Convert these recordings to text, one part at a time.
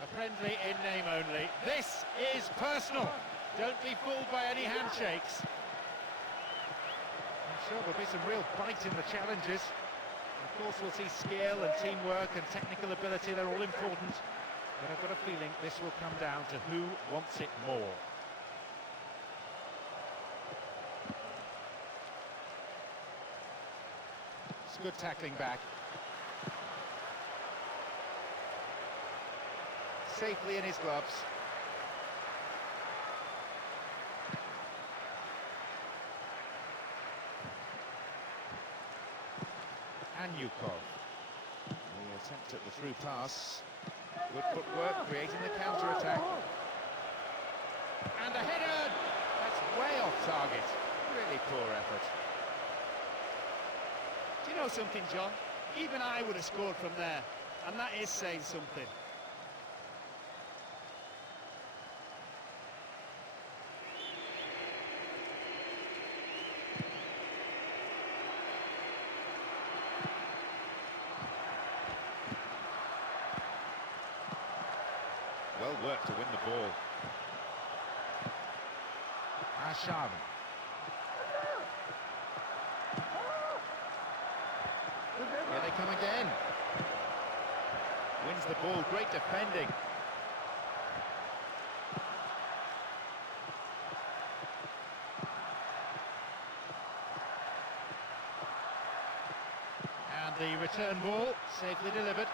A friendly in name only. This is personal. Don't be fooled by any handshakes. I'm sure there'll be some real bite in the challenges. Of course, we'll see skill and teamwork and technical ability. They're all important. But I've got a feeling this will come down to who wants it more. It's good tackling back. Safely in his gloves. Anyukov. The attempt at the through pass. Good footwork, creating the counter-attack. And a header! That's way off target. Really poor effort. Do you know something, John? Even I would have scored from there. And that is saying something. Well worked to win the ball. Arshavin. Here they come again. Wins the ball, great defending. And the return ball, safely delivered.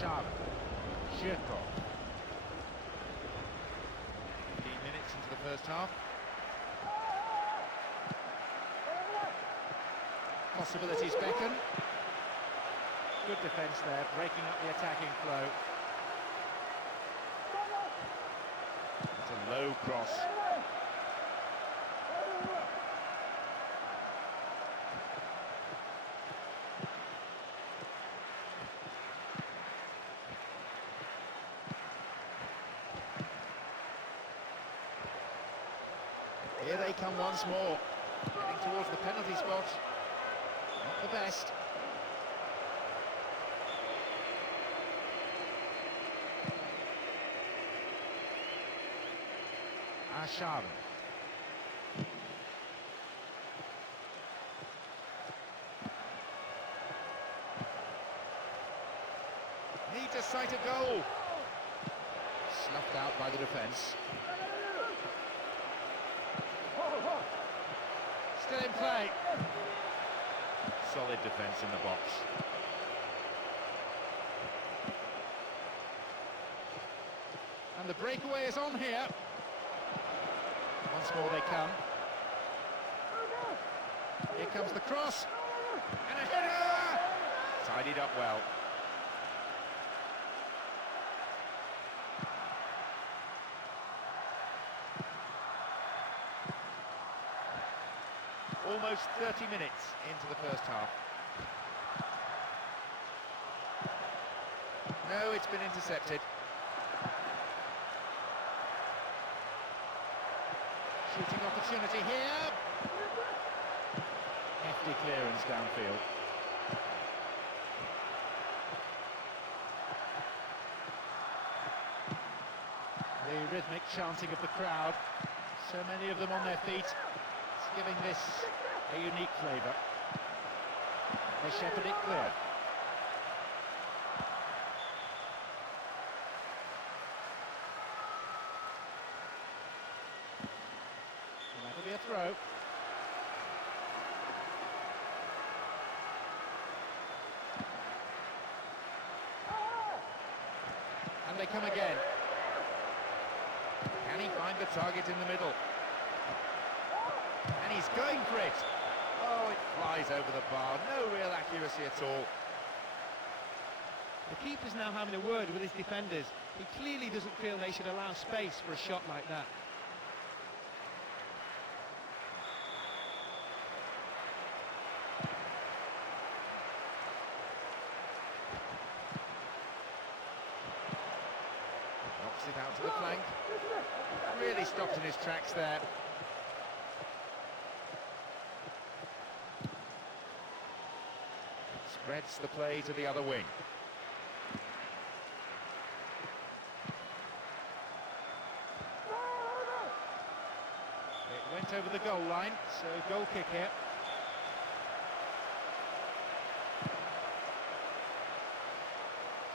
Sharp, Shirkov. 15 minutes into the first half. Possibilities beckon. Good defence there, breaking up the attacking flow. It's a low cross. Here they come once more, heading towards the penalty spot. Not the best. Arshavin. Need to sight a goal. Snuffed out by the defence. Still in play. Solid defence in the box. And the breakaway is on here. Once more they come. Here comes the cross. And a header! Tidied up well. Almost 30 minutes into the first half. No, it's been intercepted. Shooting opportunity here. Hefty clearance downfield. The rhythmic chanting of the crowd, so many of them on their feet, it's giving this a unique flavour. They shepherd it clear. And that'll be a throw. And they come again. Can he find the target in the middle? And he's going for it. Oh, it flies over the bar. No real accuracy at all. The keeper's now having a word with his defenders. He clearly doesn't feel they should allow space for a shot like that. Knocks it out to the flank. Really stopped in his tracks there. Spreads the play to the other wing. It went over the goal line, so goal kick here.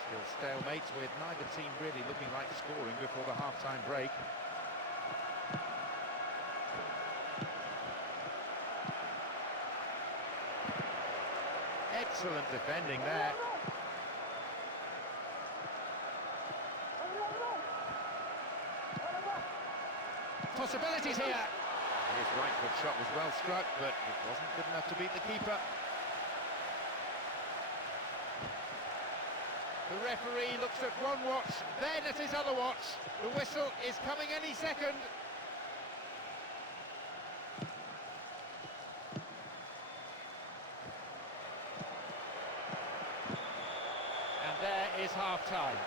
Still stalemate with neither team really looking like scoring before the half-time break. Excellent defending there. Possibilities here. His right foot shot was well struck, but it wasn't good enough to beat the keeper. The referee looks at one watch, then at his other watch. The whistle is coming any second. And there is half-time.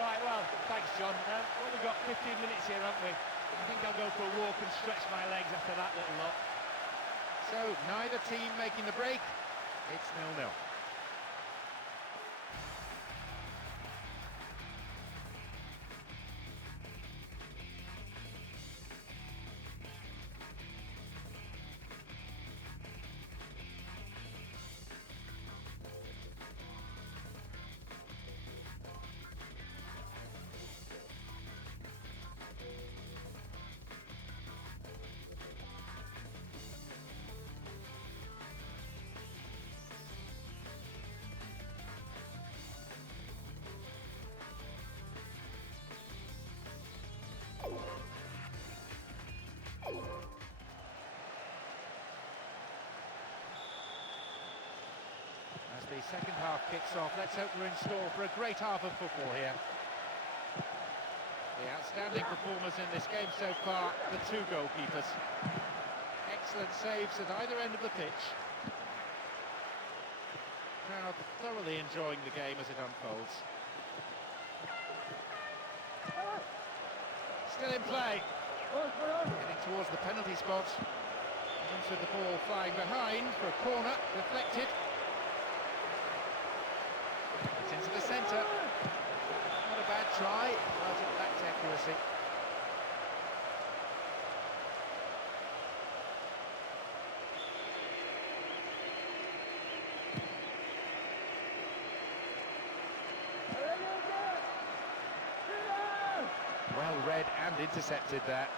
Right, well, thanks, John. We've only got 15 minutes here, haven't we? I think I'll go for a walk and stretch my legs after that little lot. So, neither team making the break. It's 0-0. As the second half kicks off, let's hope we're in store for a great half of football here. The outstanding performers in this game so far, the two goalkeepers. Excellent saves at either end of the pitch. Crowd thoroughly enjoying the game as it unfolds. Still in play. Heading towards the penalty spot. Comes with the ball flying behind for a corner, deflected. It's into the centre. Not a bad try, but it lacked accuracy. Well read and intercepted there.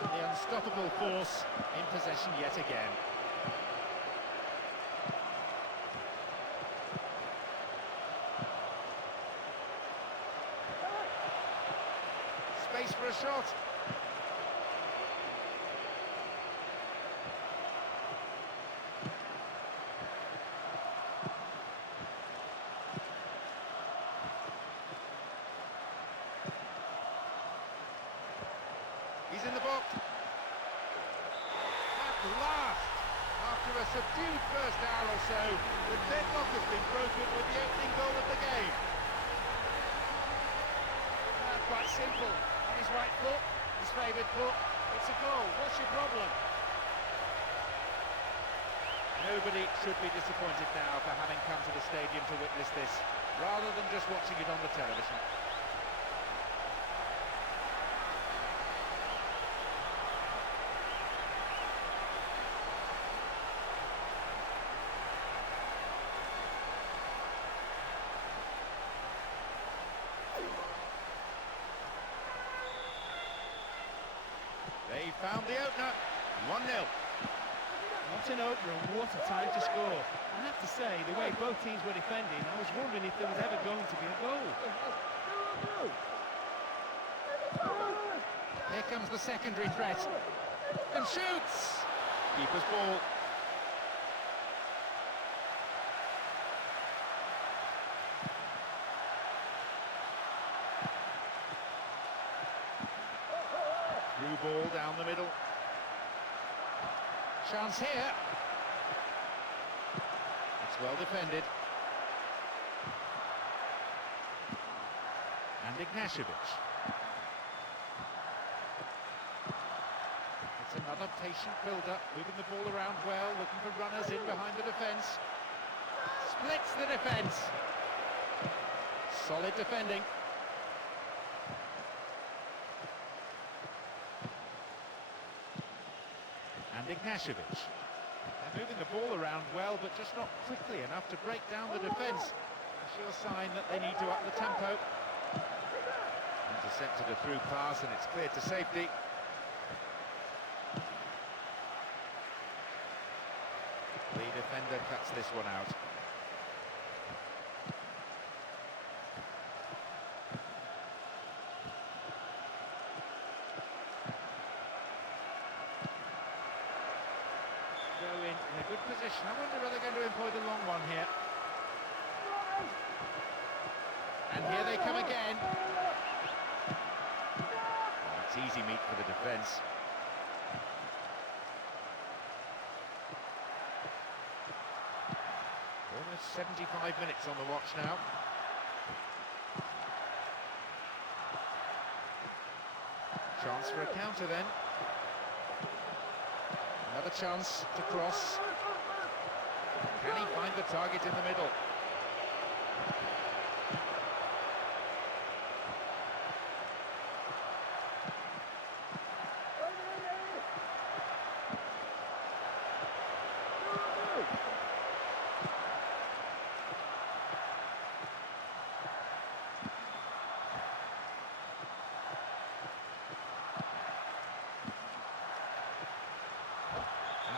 And the unstoppable force in possession yet again. Space for a shot. He's in the box. At last, After a subdued first hour or so, the deadlock has been broken with the opening goal of the game. Quite simple. On his right foot, his favoured foot. It's a goal. What's your problem? Nobody should be disappointed now for having come to the stadium to witness this, rather than just watching it on the television. They found the opener, 1-0. What an opener and what a time to score. I have to say, the way both teams were defending, I was wondering if there was ever going to be a goal. Here comes the secondary threat. And shoots! Keeper's ball. Through ball down the middle. Chance here. It's well defended. And Ignashevich. It's another patient build-up, moving the ball around well, looking for runners in behind the defence. Splits the defence. Solid defending. And Ignashevich. They're moving the ball around well, but just not quickly enough to break down the defence. A sure sign that they need to up the tempo. Intercepted a through pass and it's cleared to safety. The defender cuts this one out. In a good position. I wonder whether they're going to employ the long one here. And here they come again. Oh, it's easy meat for the defence. Almost 75 minutes on the watch now. Chance for a counter then. Another chance to cross. Can he find the target in the middle?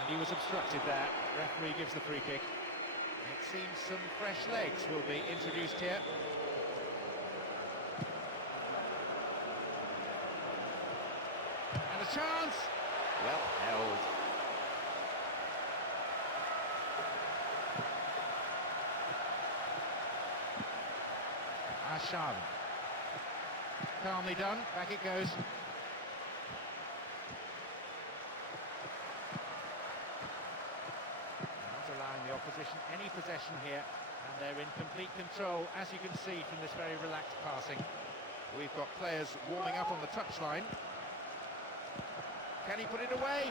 He was obstructed there. Referee gives the free kick. It seems some fresh legs will be introduced here. And a chance! Well held. Arshavin. Calmly done. Back it goes. Opposition any possession here, and they're in complete control, as you can see from this very relaxed passing. We've got players warming up on the touchline. Can he put it away?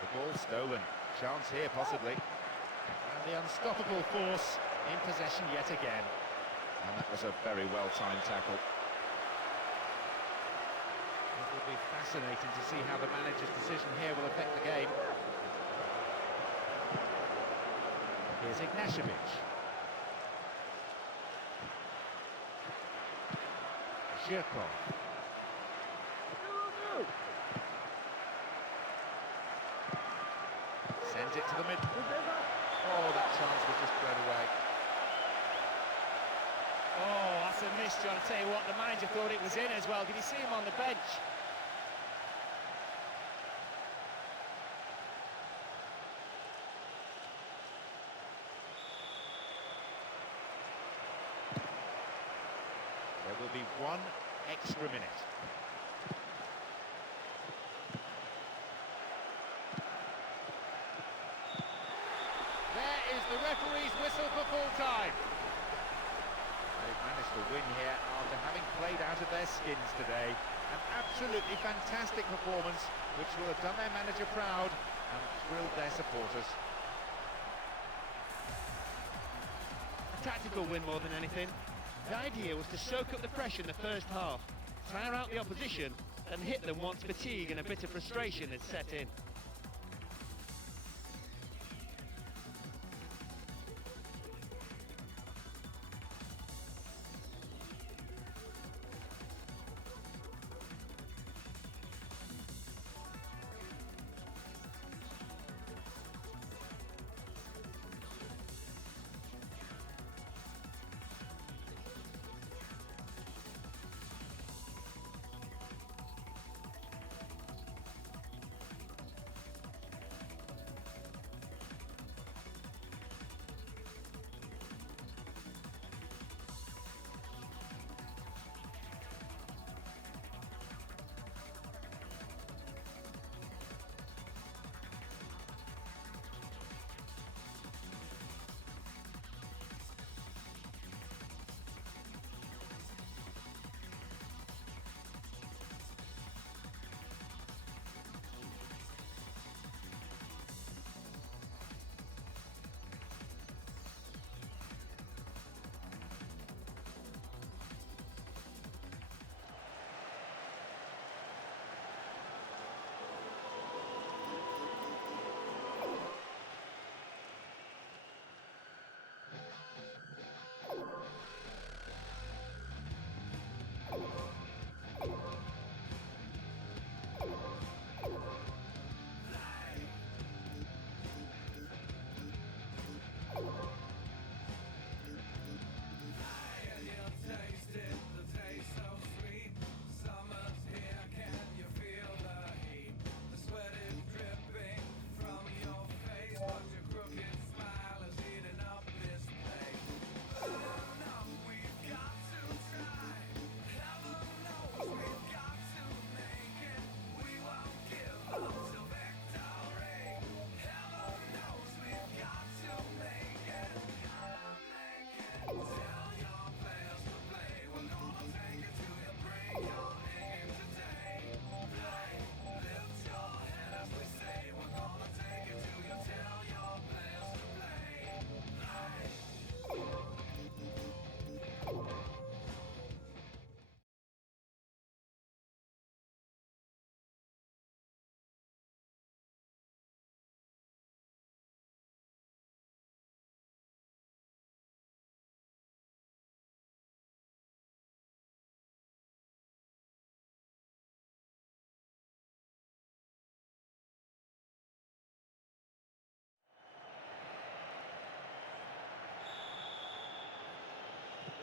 The ball stolen. Chance here possibly. And the unstoppable force in possession yet again. And that was a very well-timed tackle. It will be fascinating to see how the manager's decision here will affect the game. Here's Ignashevich. Zhirkov. Sends it to the mid. Oh, that chance was just thrown away. Oh, that's a miss, John. I tell you what, the manager thought it was in as well. Did you see him on the bench? 1 extra minute. There is the referee's whistle for full time. They've managed to win here after having played out of their skins today. An absolutely fantastic performance, which will have done their manager proud and thrilled their supporters. A tactical win more than anything. The idea was to soak up the pressure in the first half, tire out the opposition and hit them once fatigue and a bit of frustration had set in.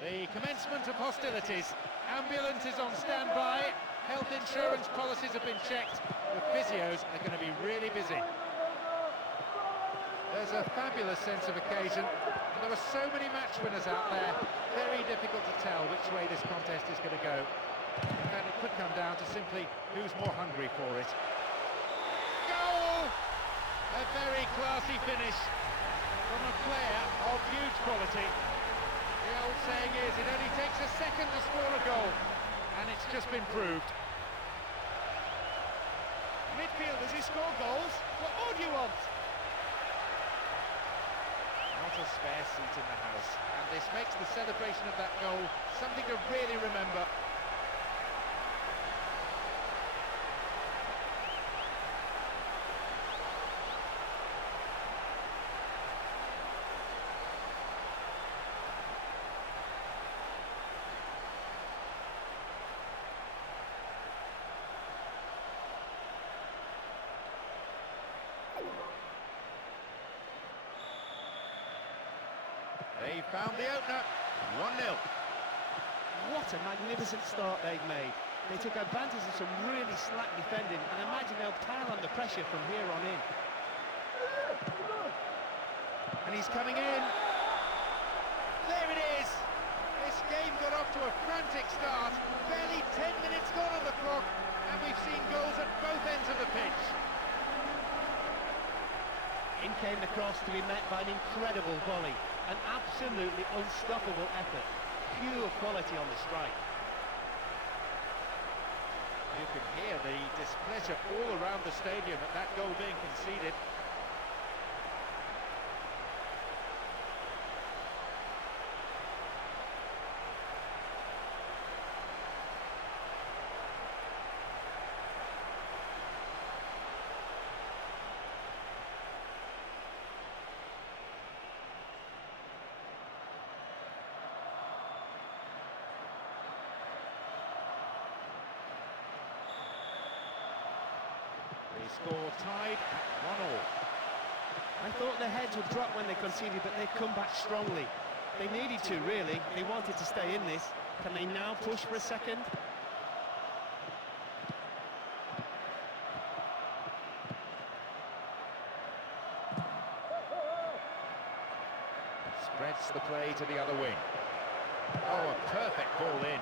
The commencement of hostilities. Ambulance is on standby. Health insurance policies have been checked. The physios are going to be really busy. There's a fabulous sense of occasion, and there are so many match winners out there. Very difficult to tell which way this contest is going to go. And it could come down to simply who's more hungry for it. Goal! A very classy finish from a player of huge quality. The old saying is, it only takes a second to score a goal, and it's just been proved. Midfielders who score goals, what more do you want? Not a spare seat in the house, and this makes the celebration of that goal something to really remember. They found the opener, 1-0. What a magnificent start they've made. They took advantage of some really slack defending, and imagine they'll pile on the pressure from here on in. And he's coming in. There it is. This game got off to a frantic start. Barely 10 minutes gone on the clock, and we've seen goals at both ends of the pitch. In came the cross to be met by an incredible volley. An absolutely unstoppable effort. Pure quality on the strike. You can hear the displeasure all around the stadium at that goal being conceded. The score tied at 1-1. I thought their heads would drop when they conceded, but they've come back strongly. They needed to, really. They wanted to stay in this. Can they now push for a second? Spreads the play to the other wing. Oh, a perfect ball in.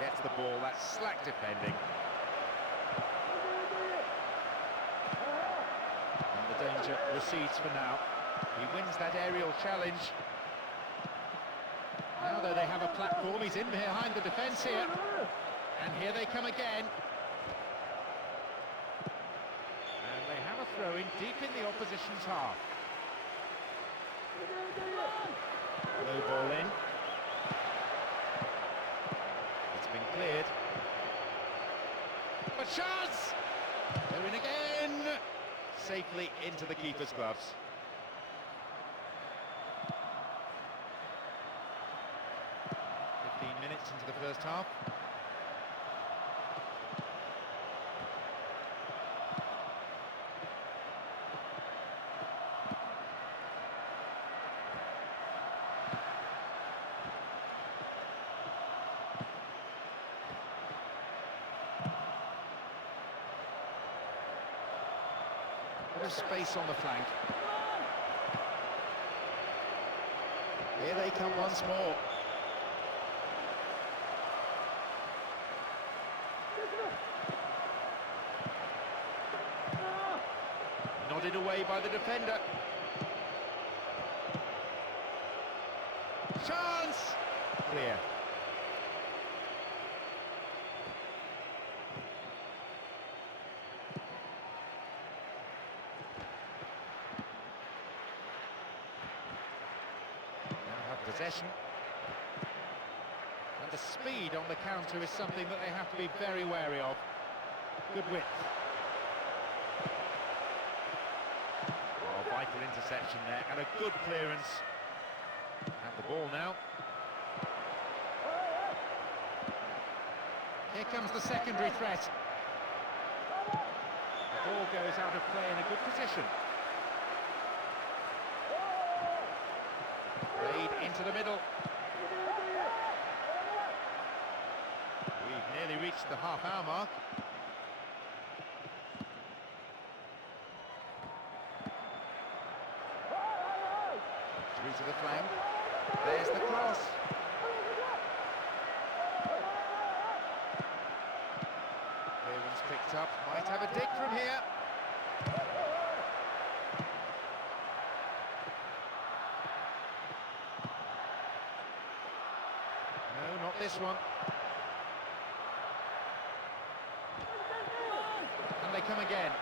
Gets the ball, that's slack defending. And the danger recedes for now. He wins that aerial challenge. Now though they have a platform, he's in behind the defence here. And here they come again. And they have a throw-in deep in the opposition's half. Low ball in. Been cleared. A chance! They're in again! Safely into the keeper's gloves. Minutes into the first half. Bit of space on the flank. Here they come once more. Nodded away by the defender. Chance! Clear. Possession. And the speed on the counter is something that they have to be very wary of. Good width. Oh, vital interception there, and a good clearance. Have the ball now. Here comes the secondary threat. The ball goes out of play in a good position. Played into the middle. We've nearly reached the half-hour mark. Through to the flank. There's the cross. Clearance picked up. Might have a dig from here. This one. And they come again.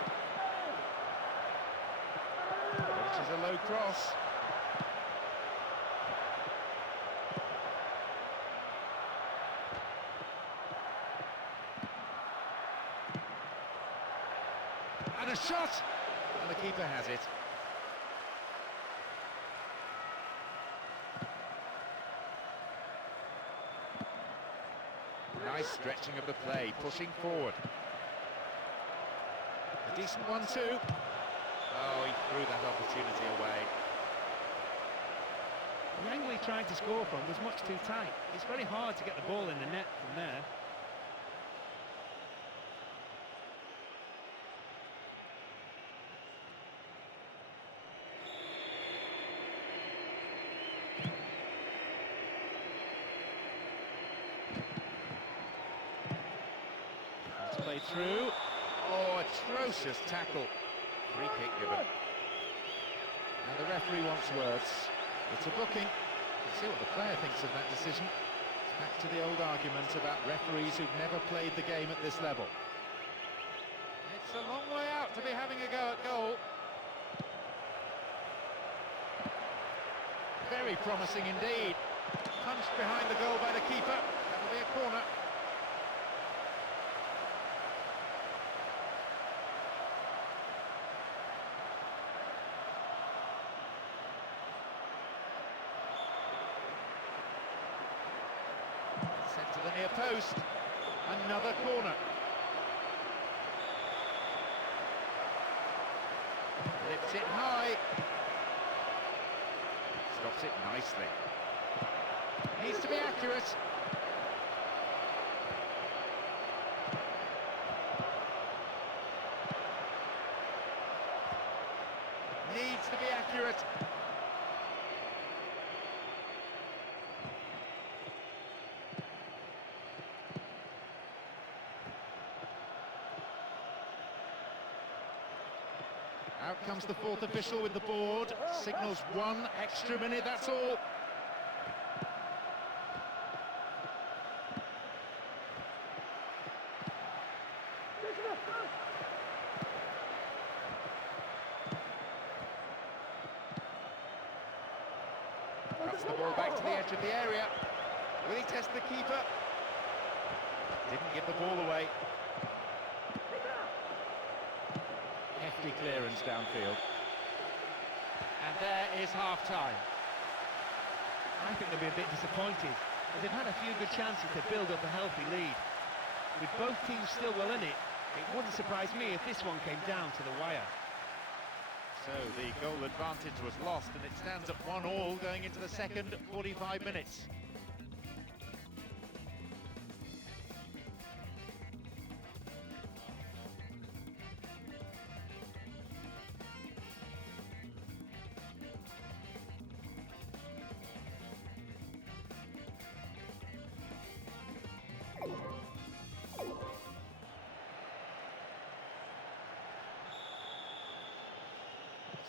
Which is a low cross. And a shot! And the keeper has it. Nice stretching of the play, pushing forward. A decent 1-2. Oh, he threw that opportunity away. The angle he tried to score from was much too tight. It's very hard to get the ball in the net from there. Played through. Oh, atrocious tackle. Free kick given. And the referee wants words. It's a booking. We'll see what the player thinks of that decision. It's back to the old argument about referees who've never played the game at this level. It's a long way out to be having a go at goal. Very promising indeed. Punched behind the goal by the keeper. That'll be a corner. Sent to the near post. Another corner. Lifts it high. Stops it nicely. Needs to be accurate. Needs to be accurate. Out comes the fourth official with the board. Signals 1 extra minute, that's all. Cuts the ball back to the edge of the area. Will he test the keeper? Didn't give the ball away. Hefty clearance downfield. And there is half-time. I think they'll be a bit disappointed, as they've had a few good chances to build up a healthy lead. With both teams still well in it, it wouldn't surprise me if this one came down to the wire. So the goal advantage was lost, and it stands at 1-1 going into the second 45 minutes.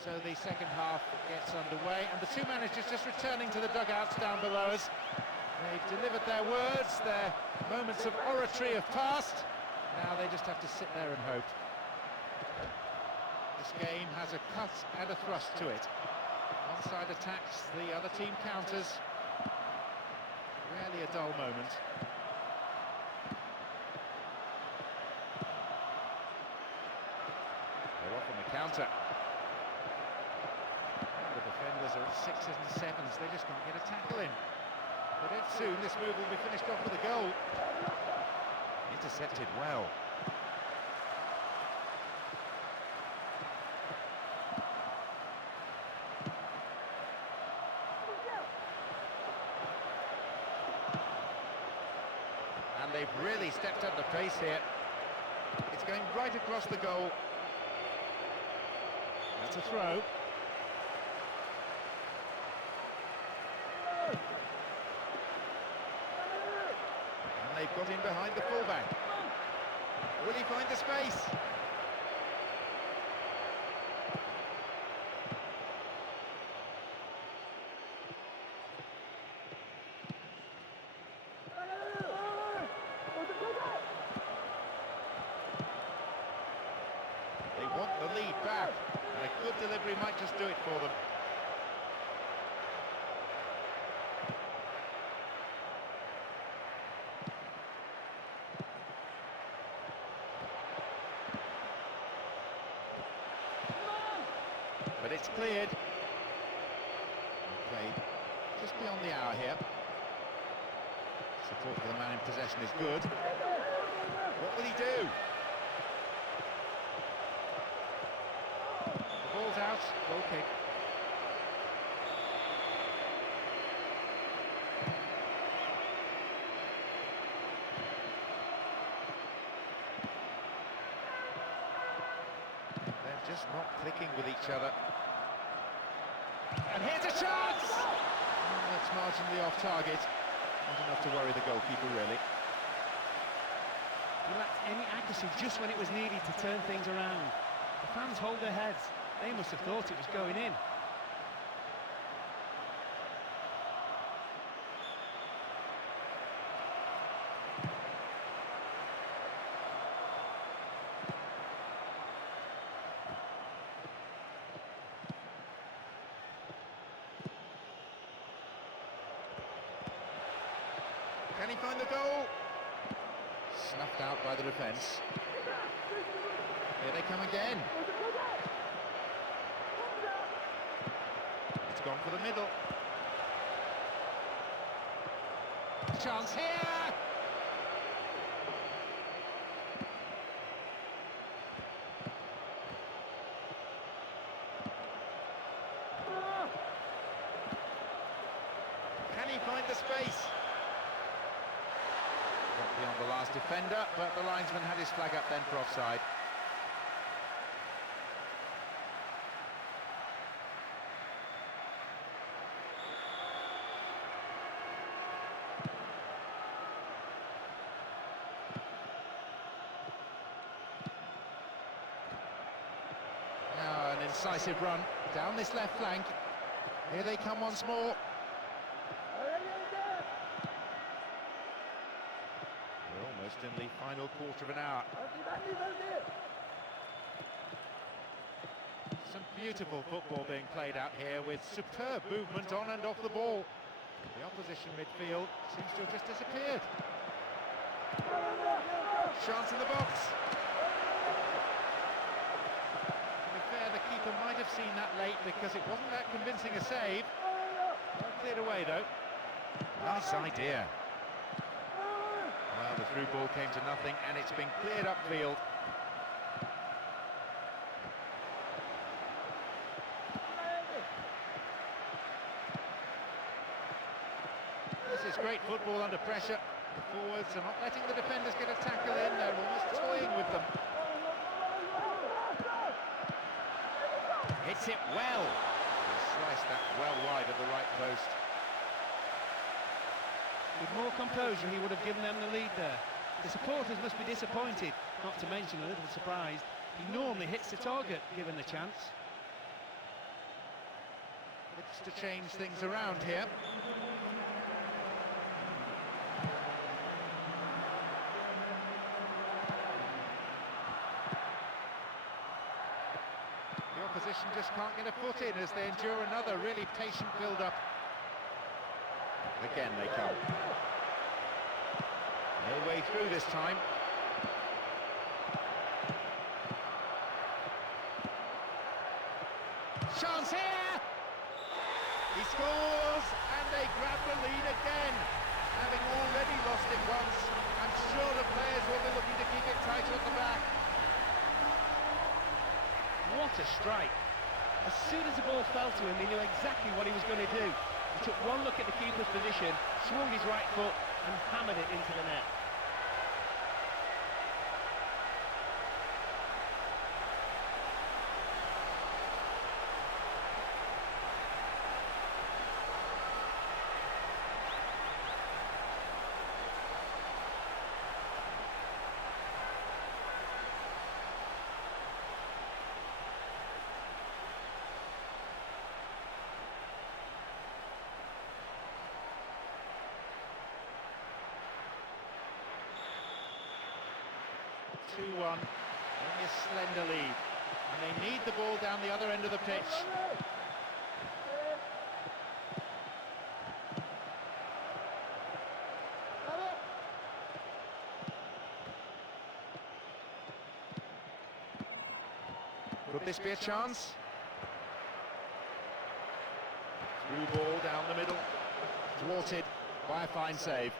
So the second half gets underway, and the two managers just returning to the dugouts down below us. They've delivered their words, their moments of oratory have passed. Now they just have to sit there and hope. This game has a cut and a thrust to it. One side attacks, the other team counters. Rarely a dull moment. They're off on the counter. The defenders are at 6s and 7s, they just can't get a tackle in. But it's soon, this move will be finished off with a goal. Intercepted well. And they've really stepped up the pace here. It's going right across the goal. That's a throw. They've got in behind the fullback. Will he find the space? They want the lead back, and a good delivery might just do it for them. But it's cleared. Okay, just beyond the hour here. Support for the man in possession is good. What will he do? The ball's out, goal kick. They're just not clicking with each other. And here's a chance! Oh, that's marginally off target. Not enough to worry the goalkeeper, really. He lacked any accuracy just when it was needed to turn things around. The fans hold their heads. They must have thought it was going in. Can he find the goal? Snuffed out by the defence. Here they come again. It's gone for the middle. Chance here! Can he find the space? Got beyond the last defender, but the linesman had his flag up then for offside. Now an incisive run down this left flank. Here they come once more. We're almost in the final quarter of an hour. Some beautiful football being played out here with superb movement on and off the ball. The opposition midfield seems to have just disappeared. Chance in the box. To be fair, the keeper might have seen that late because it wasn't that convincing a save. Well cleared away though. Nice idea. Well, the through ball came to nothing and it's been cleared upfield. This is great football under pressure. The forwards are not letting the defenders get a tackle in, they're almost toying with them. Hits it well. Sliced that well wide of the right post. With more composure, he would have given them the lead there. The supporters must be disappointed, not to mention a little surprised. He normally hits the target, given the chance. Looks to change things around here. The opposition just can't get a foot in as they endure another really patient build-up. Again they come. No way through this time. Chance here! He scores and they grab the lead again. Having already lost it once, I'm sure the players will be looking to keep it tighter at the back. What a strike. As soon as the ball fell to him, he knew exactly what he was going to do. He took one look at the keeper's position, swung his right foot and hammered it into the net. Only a slender lead, and they need the ball down the other end of the pitch. Could this be a chance? Through ball down the middle, thwarted by a fine save.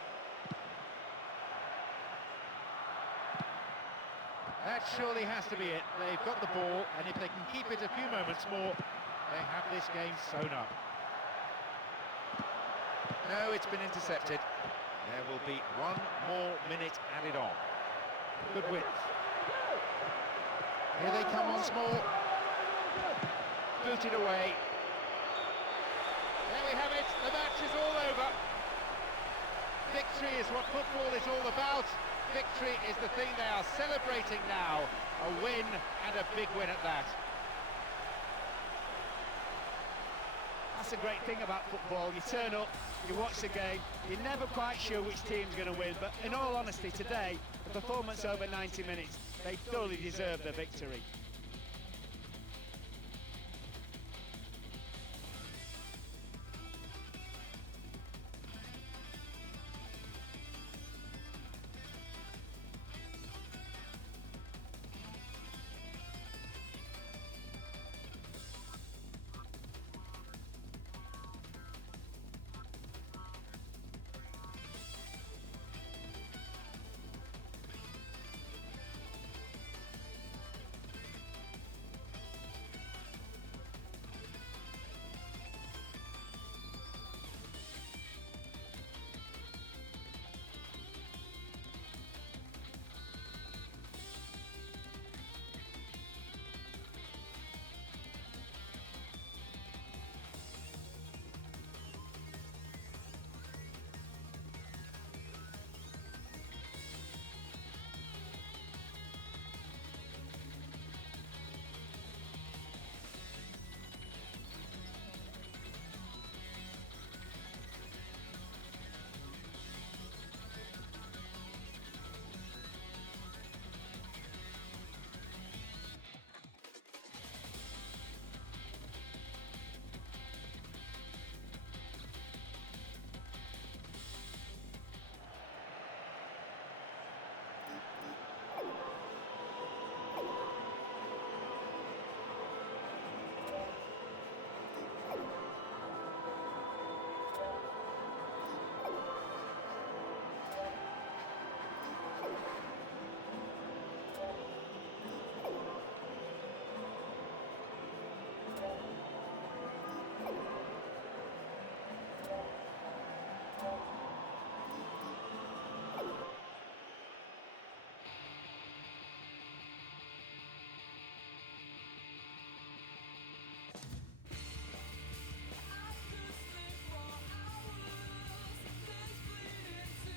That surely has to be it. They've got the ball, and if they can keep it a few moments more, they have this game sewn up. No, it's been intercepted. There will be one more minute added on. Good width. Here they come once more. Booted away. There we have it. The match is all over. Victory is what football is all about. victory is the thing they are celebrating now. A win, and a big win at that. That's a great thing about football. You turn up, you watch the game, you're never quite sure which team's going to win, but in all honesty today, the performance over 90 minutes, they thoroughly deserve the victory.